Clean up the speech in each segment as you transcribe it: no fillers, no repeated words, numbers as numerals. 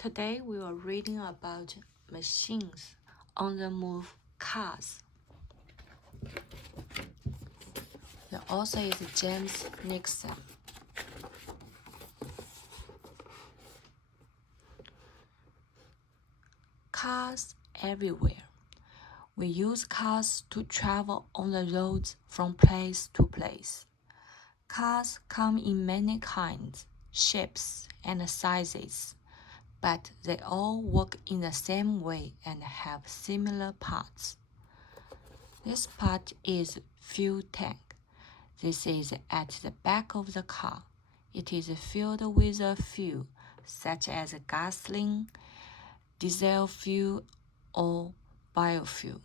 Today we are reading about machines on the move cars. The author is James Nixon. Cars everywhere. We use cars to travel on the roads from place to place. Cars come in many kinds, shapes, and sizes, but they all work in the same way and have similar parts. This part is fuel tank. This is at the back of the car. It is filled with a fuel, such as gasoline, diesel fuel, or biofuel.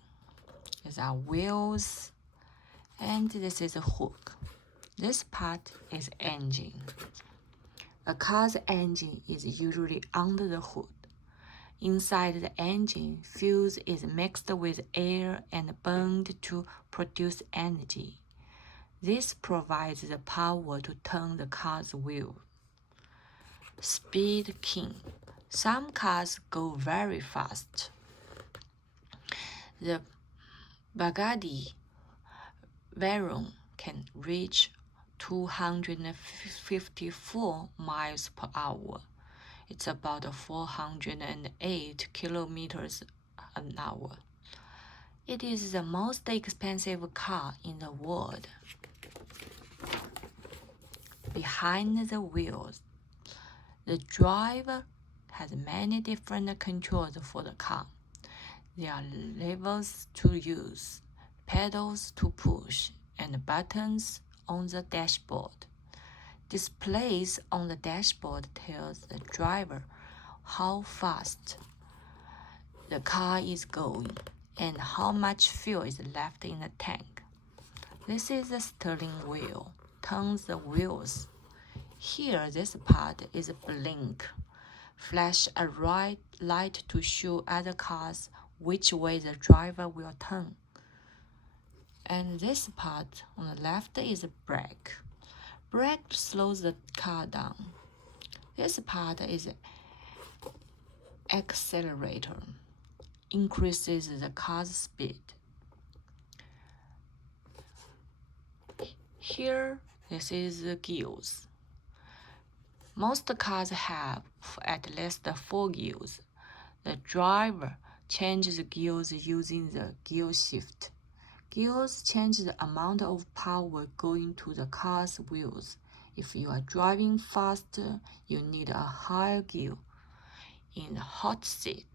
These are wheels, and this is a hook. This part is engine. A car's engine is usually under the hood. Inside the engine, fuel is mixed with air and burned to produce energy. This provides the power to turn the car's wheel. Speed king. Some cars go very fast. The Bugatti Veyron can reach 254 miles per hour. It's about 408 kilometers an hour. It is the most expensive car in the world. Behind the wheels, the driver has many different controls for the car. There are levers to use, pedals to push, and buttons on the dashboard. Displays on the dashboard tells the driver how fast the car is going and how much fuel is left in the tank. This is the steering wheel, turns the wheels. Here, this part is a blink. Flash a red light to show other cars which way the driver will turn. And this part on the left is a brake. Brake slows the car down. This part is accelerator, increases the car's speed. Here, this is the gears. Most cars have at least 4 gears. The driver changes gears using the gear shift. Gears change the amount of power going to the car's wheels. If you are driving faster, you need a higher gear. In the hot seat,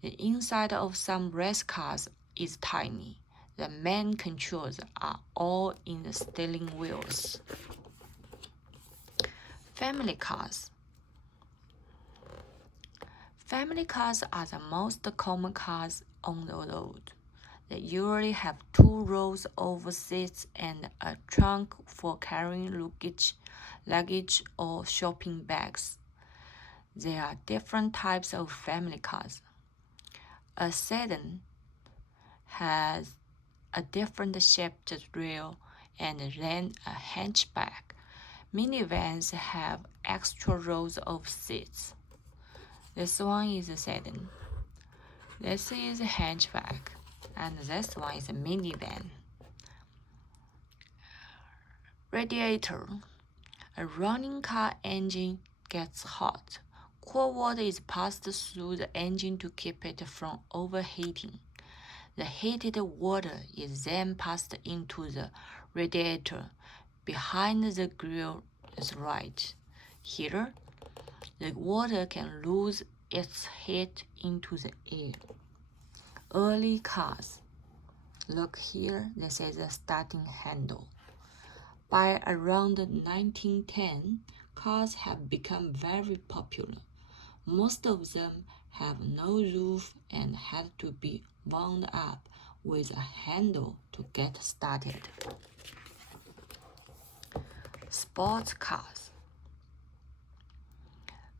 the inside of some race cars is tiny. The main controls are all in the steering wheels. Family cars. Family cars are the most common cars on the road. They usually have 2 rows of seats and a trunk for carrying luggage or shopping bags. There are different types of family cars. A sedan has a different shaped rear and then a hatchback. Minivans have extra rows of seats. This one is a sedan. This is a hatchback. And this one is a minivan. Radiator. A running car engine gets hot. Cold water is passed through the engine to keep it from overheating. The heated water is then passed into the radiator. Behind the grill is right. Here, the water can lose its heat into the air. Early cars. Look here, this is a starting handle. By around 1910, cars have become very popular. Most of them have no roof and had to be wound up with a handle to get started. Sports cars.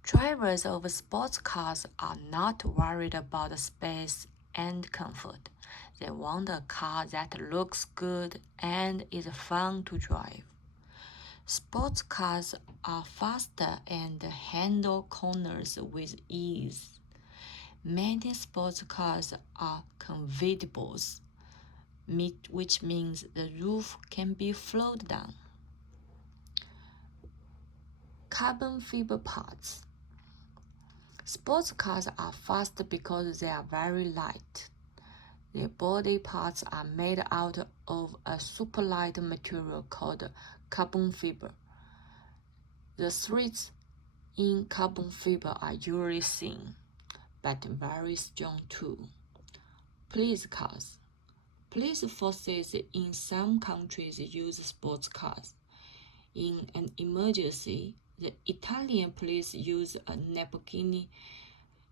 Drivers of sports cars are not worried about space and comfort. They want a car that looks good and is fun to drive. Sports cars are faster and handle corners with ease. Many sports cars are convertibles, which means the roof can be floated down. Carbon fiber parts. Sports cars are fast because they are very light. Their body parts are made out of a super light material called carbon fiber. The threads in carbon fiber are usually thin, but very strong too. Police cars. Police forces in some countries use sports cars. In an emergency, the Italian police use a Lamborghini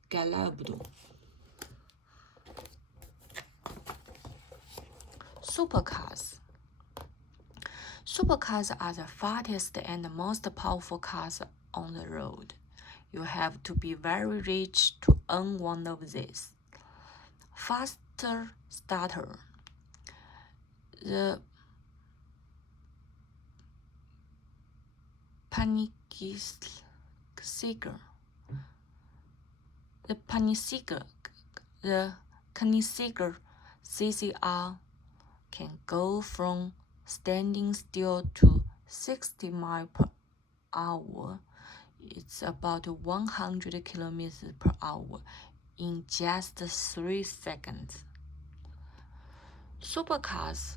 Gallardo. Supercars. Supercars are the fastest and most powerful cars on the road. You have to be very rich to own one of these. Faster starter. The Koenigsegger CCR can go from standing still to 60 miles per hour. It's about 100 kilometers per hour in just 3 seconds. Supercars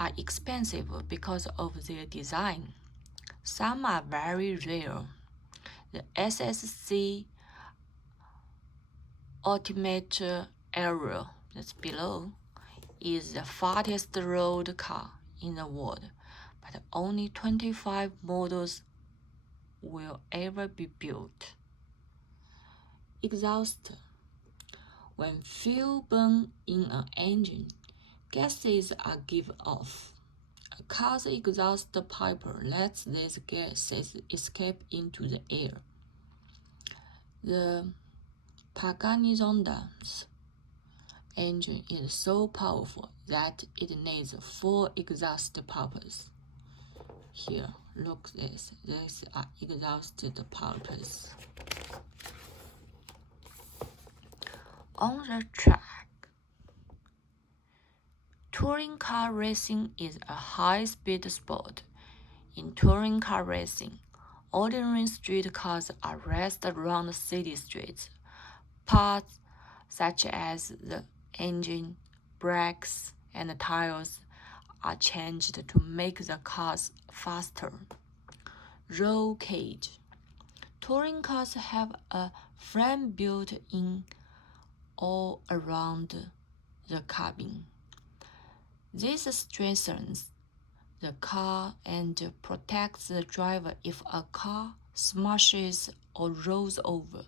are expensive because of their design. Some are very rare. The SSC Ultimate Aero, that's below, is the fastest road car in the world, but only 25 models will ever be built. Exhaust. When fuel burns in an engine, gases are given off. A car's exhaust pipe lets these gases escape into the air. The Pagani Zonda's engine is so powerful that it needs 4 exhaust pipes. Here, look this. These are exhaust pipes. On the track. Touring car racing is a high-speed sport. In touring car racing, ordinary street cars are raced around city streets. Parts such as the engine, brakes, and tires are changed to make the cars faster. Roll cage. Touring cars have a frame built in all around the cabin. This strengthens the car and protects the driver if a car smashes or rolls over.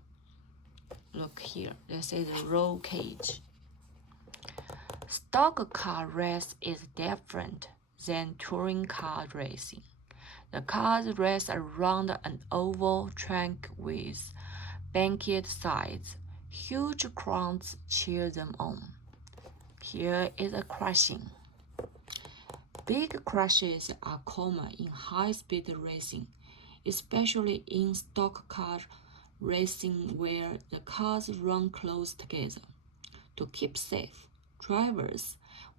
Look here, this is a roll cage. Stock car race is different than touring car racing. The cars race around an oval track with banked sides. Huge crowds cheer them on. Here is a crashing. Big crashes are common in high-speed racing, especially in stock car racing where the cars run close together. To keep safe, drivers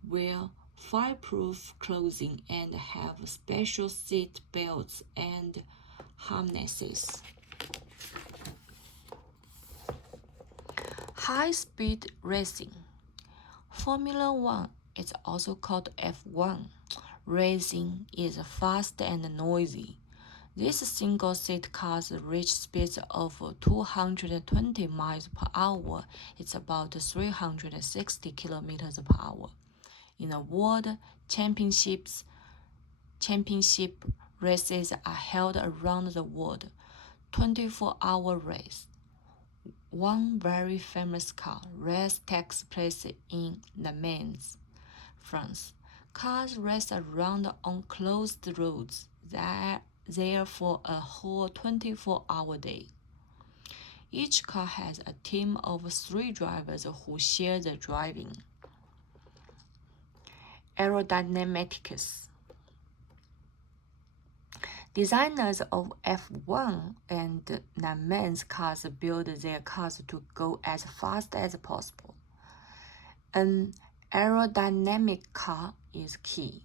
wear fireproof clothing and have special seat belts and harnesses. High-speed racing. Formula One is also called F1. Racing is fast and noisy. These single-seat cars reach speeds of 220 miles per hour. It's about 360 kilometers per hour. In the World Championship races are held around the world. 24-hour race. One very famous car race takes place in Le Mans, France. Cars race around on closed roads there for a whole 24-hour day. Each car has a team of 3 drivers who share the driving. Aerodynamics. Designers of F1 and Le Mans cars build their cars to go as fast as possible. An aerodynamic car is key.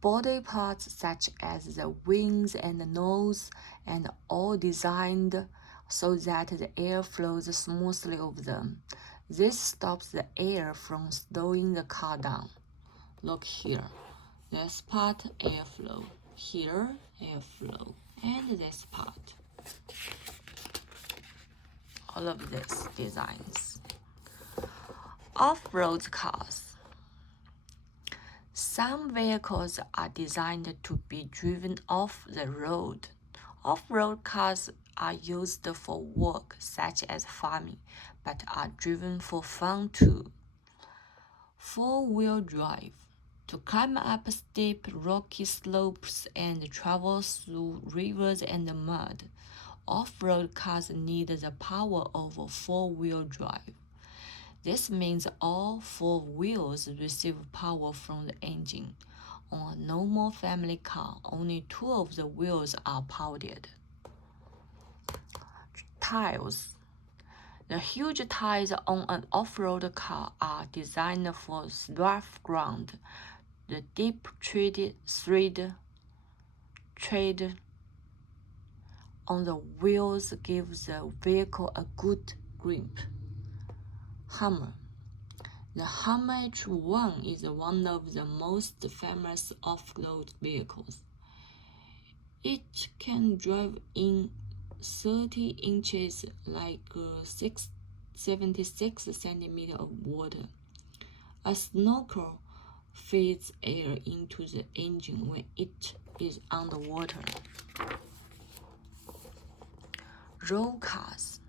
Body parts such as the wings and the nose and all designed so that the air flows smoothly over them. This stops the air from slowing the car down. Look here. This part, airflow. Here, airflow. And this part. All of these designs. Off-road cars. Some vehicles are designed to be driven off the road. Off-road cars are used for work, such as farming, but are driven for fun too. Four-wheel drive. To climb up steep, rocky slopes and travel through rivers and mud. Off-road cars need the power of a four-wheel drive. This means all four wheels receive power from the engine. On a normal family car, only two of the wheels are powered. Tires. The huge tires on an off-road car are designed for rough ground. The deep tread on the wheels gives the vehicle a good grip. Hummer. The Hummer H1 is one of the most famous off-road vehicles. It can drive in 30 inches, like 76 centimeters of water. A snorkel feeds air into the engine when it is underwater. Roll cars.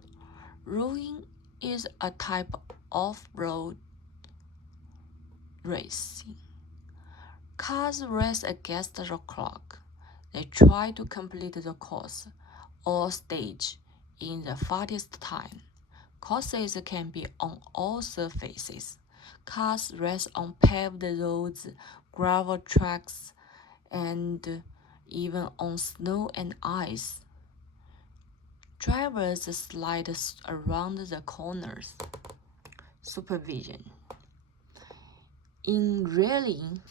Rolling is a type of off-road racing. Cars race against the clock. They try to complete the course or stage in the fastest time. Courses can be on all surfaces. Cars race on paved roads, gravel tracks, and even on snow and ice. Drivers slide around the corners. Supervision. In rallying,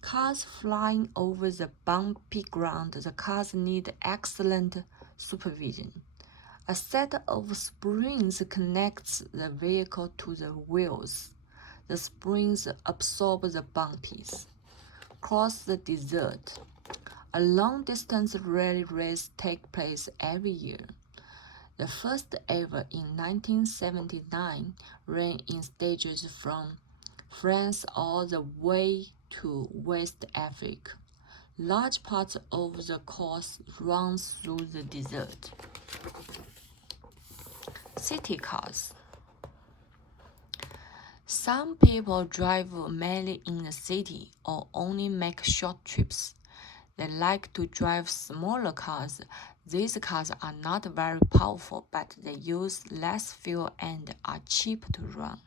cars flying over the bumpy ground, the cars need excellent supervision. A set of springs connects the vehicle to the wheels. The springs absorb the bumps. Cross the desert. A long-distance rally race takes place every year. The first ever in 1979 ran in stages from France all the way to West Africa. Large parts of the course run through the desert. City cars. Some people drive mainly in the city or only make short trips. They like to drive smaller cars. These cars are not very powerful, but they use less fuel and are cheap to run.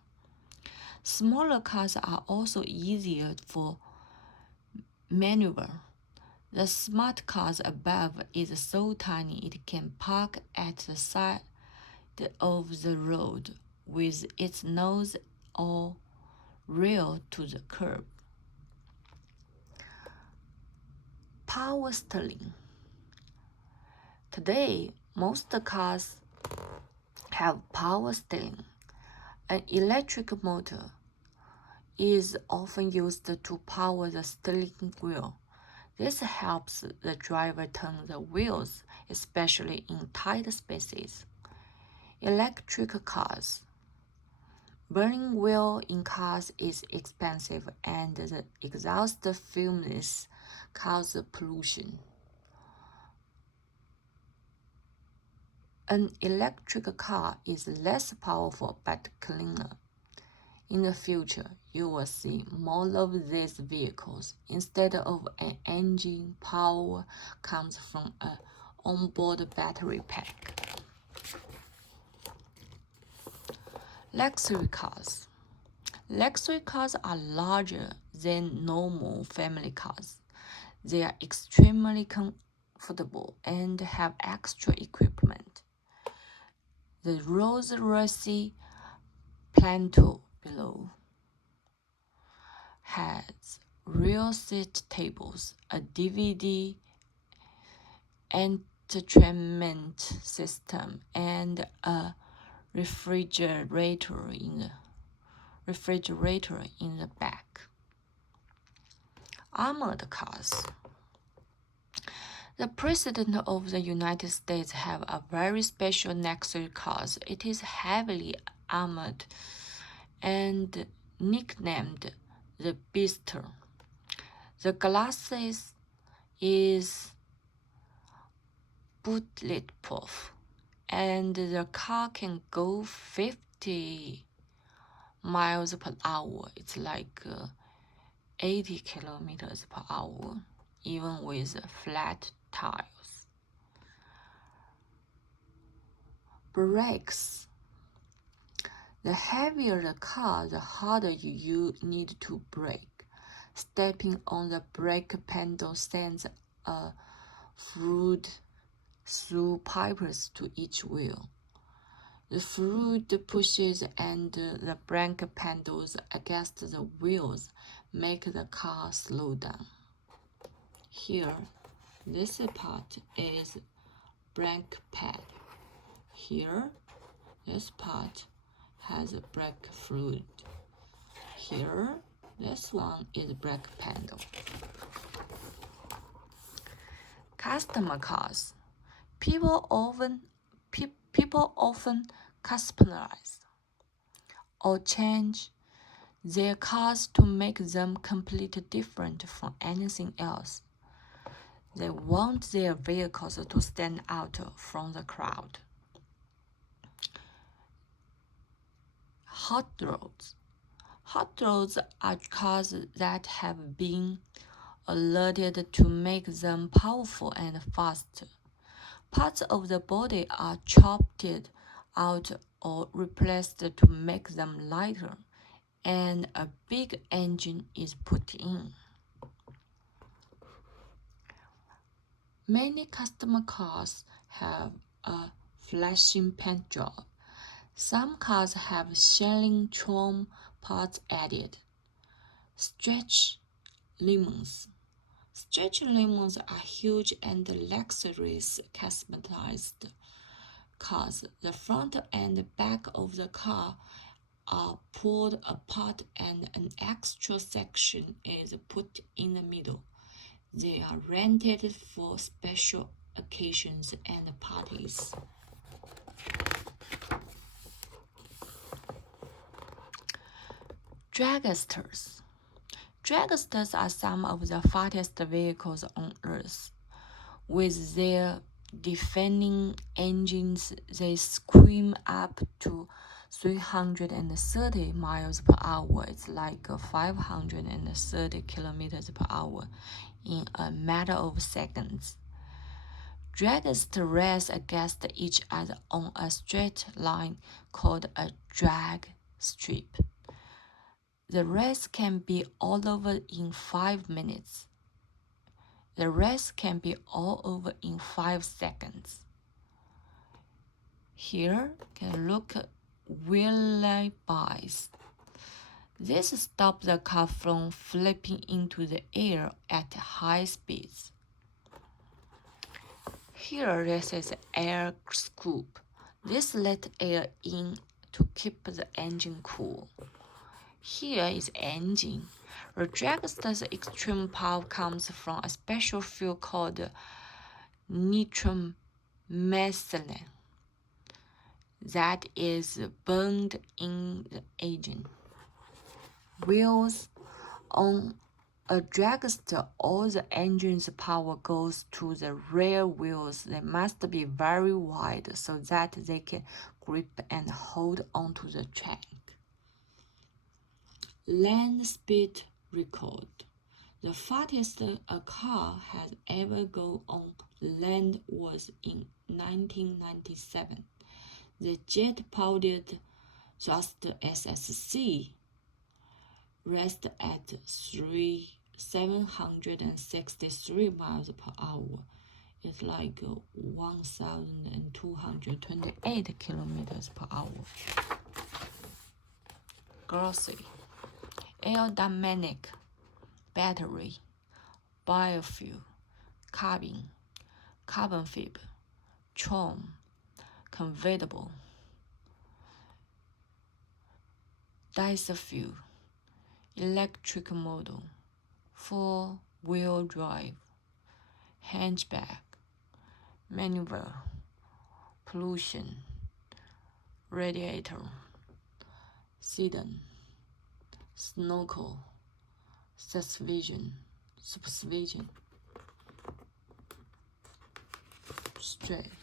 Smaller cars are also easier for maneuver. The smart cars above is so tiny it can park at the side of the road with its nose or rear to the curb. Power steering. Today, most cars have power steering. An electric motor is often used to power the steering wheel. This helps the driver turn the wheels, especially in tight spaces. Electric cars. Burning oil in cars is expensive and the exhaust fumes cause pollution. An electric car is less powerful but cleaner. In the future, you will see more of these vehicles. Instead of an engine, power comes from an onboard battery pack. Luxury cars. Luxury cars are larger than normal family cars. They are extremely comfortable and have extra equipment. The Rolls-Royce Planto below has real seat tables, a DVD entertainment system, and a refrigerator in the back. Armored cars. The President of the United States have a very special luxury car. It is heavily armored and nicknamed the Beaster. The glass is bulletproof, and the car can go 50 miles per hour. It's like 80 kilometers per hour, even with flat tires. Brakes. The heavier the car, the harder you need to brake. Stepping on the brake pedal sends a fluid through pipes to each wheel. The fluid pushes and the brake pedals against the wheels make the car slow down. Here, this part is brake pad. Here, this part has a brake fluid. Here, this one is brake pedal. Customer cars. People often customize or change their cars to make them completely different from anything else. They want their vehicles to stand out from the crowd. Hot rods. Hot rods are cars that have been alerted to make them powerful and fast. Parts of the body are chopped out or replaced to make them lighter, and a big engine is put in. Many customer cars have a flashing paint job. Some cars have shiny chrome parts added. Stretch lemons. Stretch lemons are huge and luxurious customized cars. The front and back of the car are pulled apart and an extra section is put in the middle. They are rented for special occasions and parties. Dragsters. Dragsters are some of the fastest vehicles on Earth. With their deafening engines, they scream up to 330 miles per hour. It's like 530 kilometers per hour in a matter of seconds. Dragsters race against each other on a straight line called a drag strip. The race can be all over in 5 minutes. The race can be all over in 5 seconds. Here, can look at wheelie bys. This stops the car from flipping into the air at high speeds. Here, this is air scoop. This lets air in to keep the engine cool. Here is engine. The dragster's extreme power comes from a special fuel called nitromethane that is burned in the engine. Wheels. On a dragster, all the engine's power goes to the rear wheels. They must be very wide so that they can grip and hold onto the track. Land speed record. The fastest a car has ever gone on land was in 1997. The jet-powered thruster SSC raced at 3 763 miles per hour. It's like 1,228 kilometers per hour. Glossy. Aerodynamic, battery, biofuel, carbon fiber, chrome, convertible, diesel fuel, electric model, four-wheel drive, hatchback, manual, pollution, radiator, sedan, snorkel, supervision, straight.